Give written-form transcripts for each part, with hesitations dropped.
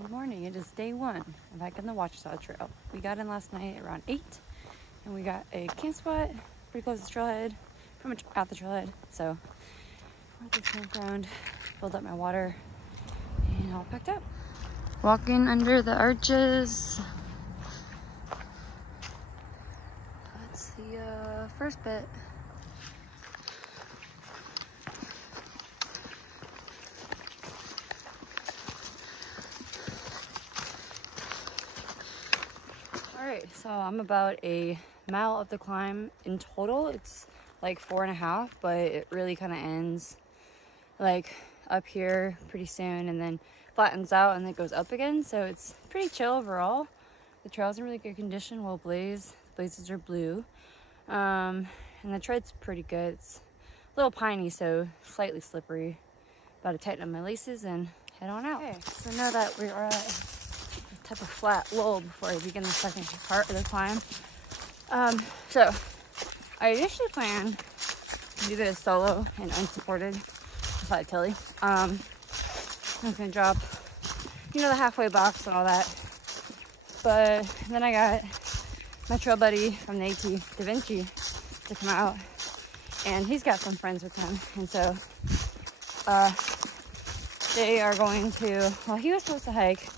Good morning. It is day one. I'm back in the Ouachita Trail. We got in last night around 8 and we got a camp spot pretty close to the trailhead, pretty much at the trailhead. So we're at this campground, filled up my water, and all packed up. Walking under the arches. That's the first bit. Alright, so I'm about a mile up the climb in total. It's like 4.5, but it really kind of ends like up here pretty soon and then flattens out and then goes up again. So it's pretty chill overall. The trail's in really good condition, well blazed. The blazes are blue. And the tread's pretty good. It's a little piney, so slightly slippery. About to tighten up my laces and head on out. Okay, so now that we are at type of flat lull before I begin the second part of the climb. So I initially planned to do this solo and unsupported beside Tilly. I was gonna drop, you know, the halfway box and all that. But then I got my trail buddy from the AT Da Vinci to come out, and he's got some friends with him, and so they are going to, well, he was supposed to hike.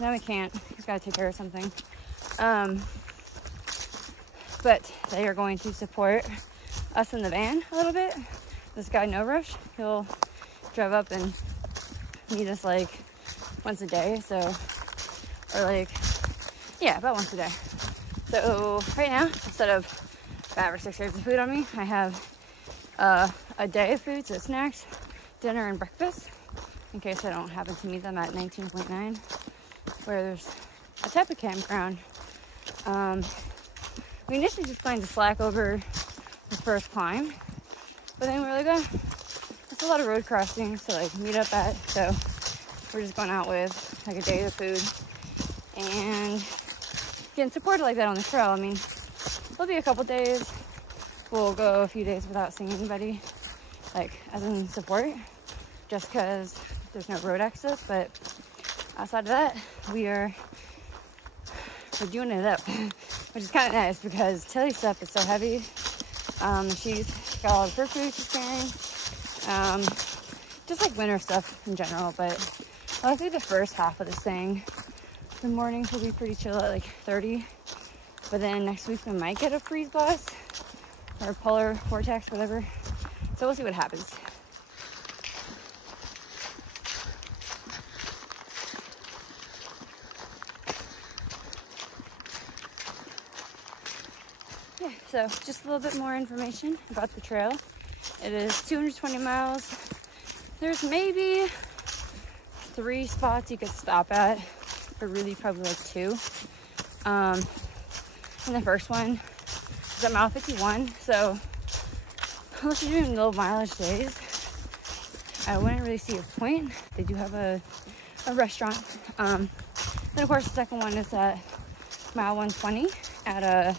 No, we can't. He's got to take care of something. But they are going to support us in the van a little bit. This guy, No Rush, he'll drive up and meet us like once a day. So, or like, yeah, about once a day. So right now, instead of 5 or 6 grams of food on me, I have a day of food, so snacks, dinner, and breakfast, in case I don't happen to meet them at 19.9. Where there's a type of campground. We initially just planned to slack over the first climb, but then we were like, oh, there's a lot of road crossings to like meet up at, so we're just going out with like a day of food and getting supported like that on the trail. I mean, it'll be a couple days. We'll go a few days without seeing anybody, like as in support, just because there's no road access, but outside of that, we're doing it up, which is kind of nice because Tilly's stuff is so heavy. She's got all of her food she's carrying, just like winter stuff in general. But I think the first half of this thing, the mornings will be pretty chill at like 30, but then next week we might get a freeze blast or polar vortex, whatever. So we'll see what happens. Yeah, so just a little bit more information about the trail. It is 220 miles. There's maybe 3 spots you could stop at, but really probably like 2. And the first one is at mile 51, so unless you're doing low mileage days, I wouldn't really see a point. They do have a restaurant. Then of course the second one is at mile 120 at a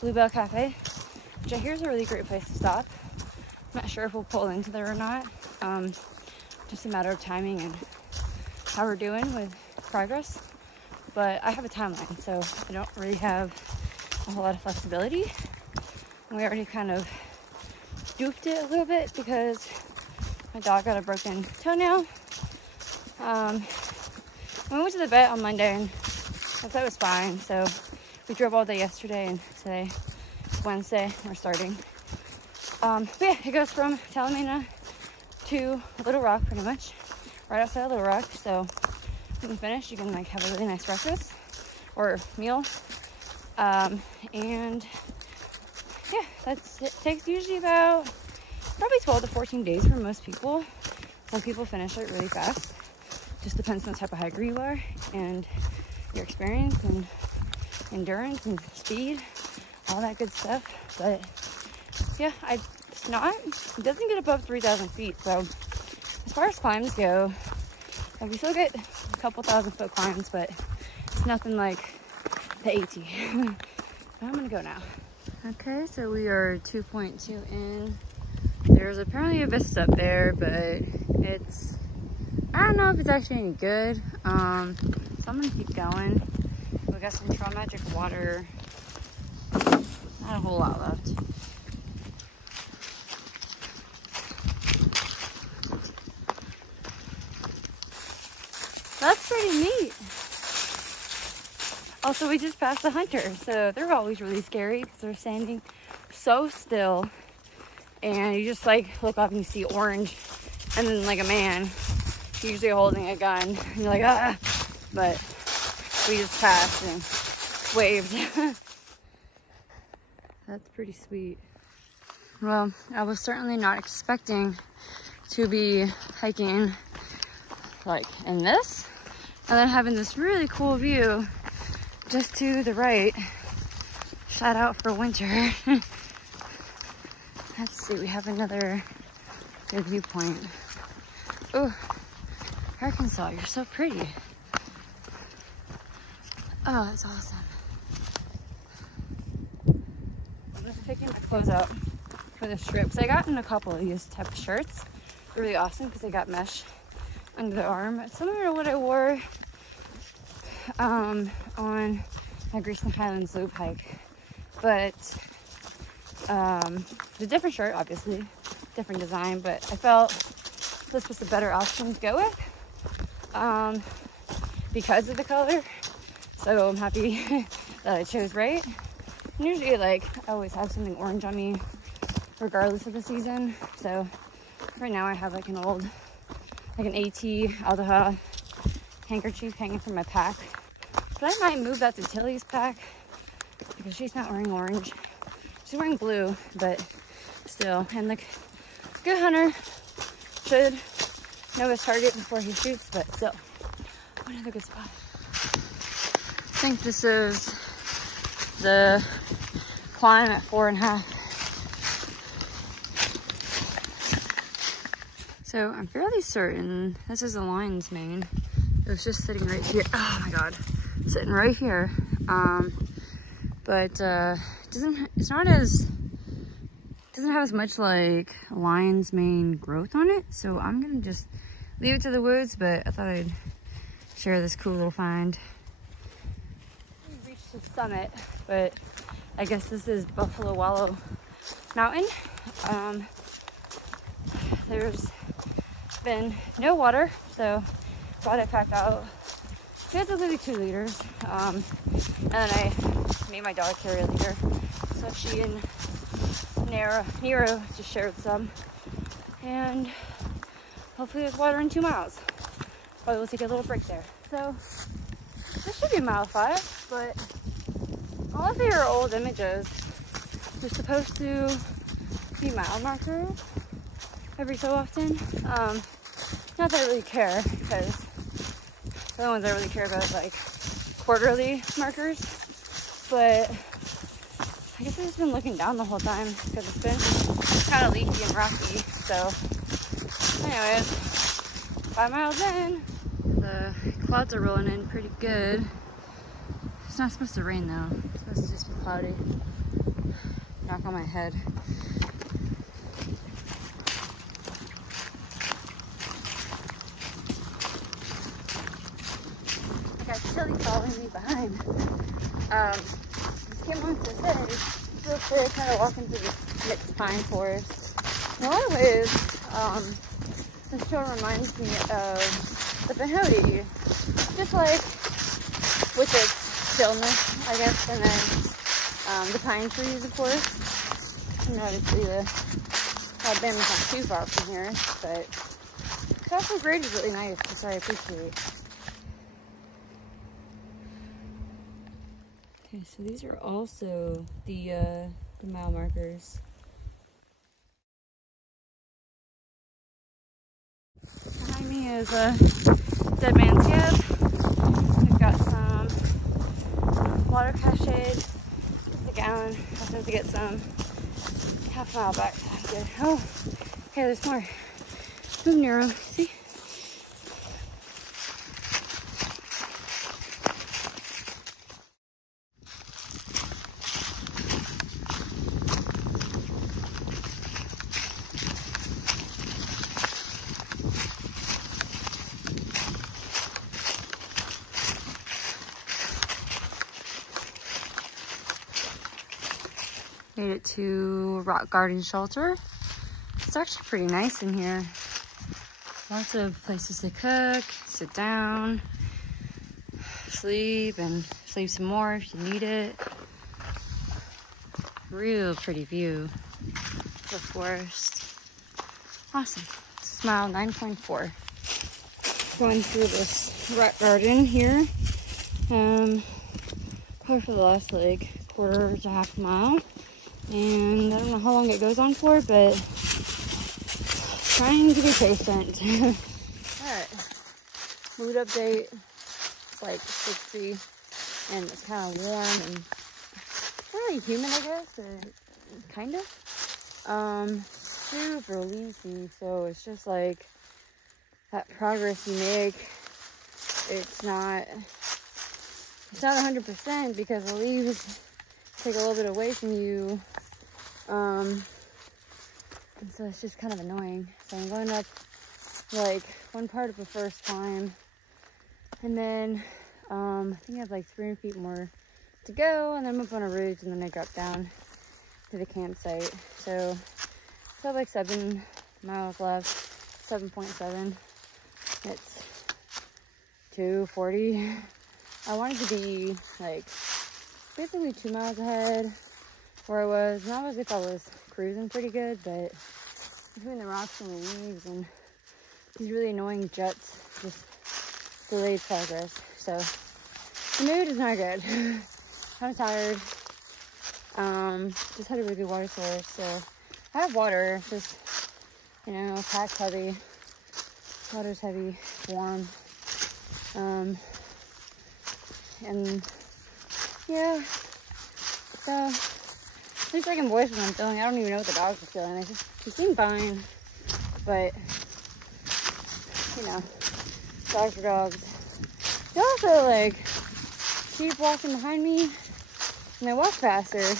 Bluebell Cafe, which I hear is a really great place to stop. I'm not sure if we'll pull into there or not. Just a matter of timing and how we're doing with progress. But I have a timeline, so I don't really have a whole lot of flexibility. And we already kind of duped it a little bit because my dog got a broken toenail. We went to the vet on Monday and I thought it was fine, so we drove all day yesterday and today is Wednesday. We're starting. But yeah, it goes from Talimena to Little Rock pretty much, right outside of Little Rock. So when you finish, you can like have a really nice breakfast or meal. And yeah, that's it. Takes usually about probably 12 to 14 days for most people. Some people finish it really fast. Just depends on the type of hiker you are and your experience and endurance and speed, all that good stuff. But yeah, it doesn't get above 3,000 feet. So as far as climbs go, like we still get a couple 1,000-foot climbs, but it's nothing like the AT. But I'm gonna go now. Okay, so we are 2.2 in. There's apparently a vista up there, but it's I don't know if it's actually any good. So I'm gonna keep going. We got some Trail Magic water. Not a whole lot left. That's pretty neat. Also, we just passed the hunter, so they're always really scary because they're standing so still. And you just like look up and you see orange, and then like a man, usually holding a gun. And you're like, ah! But we just passed and waved. That's pretty sweet. Well, I was certainly not expecting to be hiking like in this, and then having this really cool view just to the right. Shout out for winter. Let's see, we have another good viewpoint. Oh, Arkansas, you're so pretty. Oh, that's awesome. I'm just picking my clothes up for this trip. So I got in a couple of these type of shirts. They're really awesome because they got mesh under the arm. Similar to what I wore on my Grayson Highlands loop hike. But it's a different shirt, obviously. Different design, but I felt this was the better option to go with because of the color. So I'm happy that I chose right. And usually, like, I always have something orange on me regardless of the season. So right now I have like an old, like an AT Aldeha handkerchief hanging from my pack. But I might move that to Tilly's pack because she's not wearing orange. She's wearing blue, but still. And the good hunter should know his target before he shoots, but still. Another good spot. I think this is the climb at 4.5. So I'm fairly certain this is the lion's mane. It was just sitting right here. Oh my god, sitting right here. But it's not as, doesn't have as much like lion's mane growth on it. So I'm gonna just leave it to the woods. But I thought I'd share this cool little find. We reached the summit, but I guess this is Buffalo Wallow Mountain. There's been no water, so thought I packed out basically 2 liters. And then I made my dog carry a liter. So she and Nero just shared some. And hopefully there's water in 2 miles. Probably we'll take a little break there. So this should be mile 5, but unless they are old images, they're supposed to be mile markers every so often. Not that I really care, because the only ones I really care about is like quarterly markers. But I guess I've just been looking down the whole time because it's been kind of leaky and rocky. So anyways, 5 miles in. The clouds are rolling in pretty good. It's not supposed to rain though. It's supposed to just be cloudy. Knock on my head. I got Tilly following me behind. Just came on to say, real quick, kind of walking through this mixed pine forest. In a lot of ways, this trail reminds me of the Peyote. Just like with its stillness, I guess, and then the pine trees, of course. And obviously the Alabama's not too far from here, but the actual grade is really nice, which I appreciate. Okay, so these are also the mile markers. Behind me is a dead man's scab. We've got some water cachet, just a gallon. I have to get some half a mile back. So I'm good. Oh, okay, there's more. Move Nero, see? Made it to Rock Garden Shelter. It's actually pretty nice in here. Lots of places to cook, sit down, sleep, and sleep some more if you need it. Real pretty view. The forest. Awesome. Smile 9.4. Going through this rock garden here. Probably for the last like quarter to half mile. And I don't know how long it goes on for, but trying to be patient. Alright. Mood update. It's like 60 and it's kind of warm and really humid, I guess, or kind of. Super leafy, so it's just like that progress you make, it's not 100% because the leaves take a little bit away from you, and so it's just kind of annoying. So I'm going up like one part of the first climb, and then I think I have like 300 feet more to go, and then I'm up on a ridge, and then I drop down to the campsite. So I have like 7 miles left, 7.7. It's 2:40. I wanted to be like basically 2 miles ahead where I was. Not as if I was cruising pretty good, but between the rocks and the leaves and these really annoying jets just delayed progress. So the mood is not good. Kind of tired. Just had a really good water source, so I have water, just, you know, packed heavy. Water's heavy, warm. And yeah, so at least I can voice what I'm feeling. I don't even know what the dogs are feeling. They seem fine, but you know, dogs are dogs. They also like keep walking behind me and they walk faster.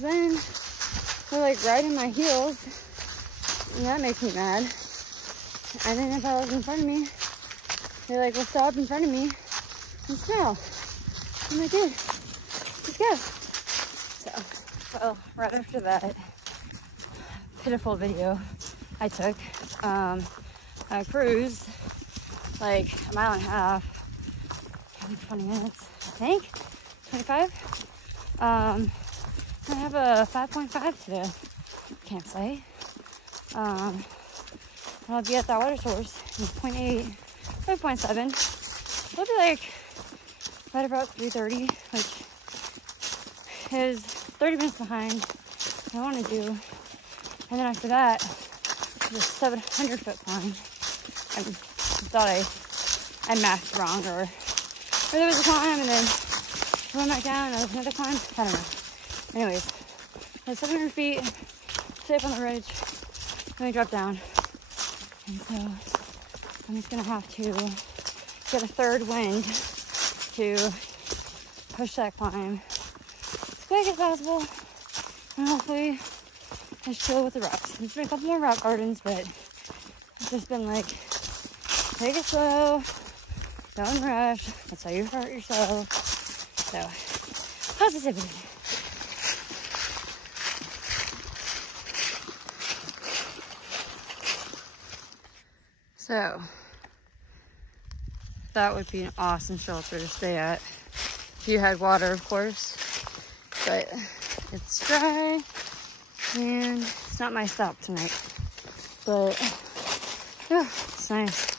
Then they're like riding my heels, and that makes me mad. And then if I was in front of me, they're like, well, stop in front of me and smell. I'm like, dude, let's go. So, well, right after that pitiful video I took, I cruised like a mile and a half, maybe 20 minutes, I think, 25. I have a 5.5 to the campsite. I'll be at that water source in 0.8, 5.7. We'll be like right about 3:30, which is 30 minutes behind what I want to do. And then after that, the 700-foot climb. I thought I mathed wrong, or there was a climb and then I went back down and there was another climb. I don't know. Anyways, there's 700 feet, stay up on the ridge, then we drop down. And so I'm just gonna have to get a third wind to push that climb as quick as possible, and hopefully just chill with the rocks. There's been a couple more rock gardens, but it's just been like, take it slow, don't rush, that's how you hurt yourself. So, positivity. So, that would be an awesome shelter to stay at if you had water, of course, but it's dry and it's not my stop tonight, but yeah, it's nice.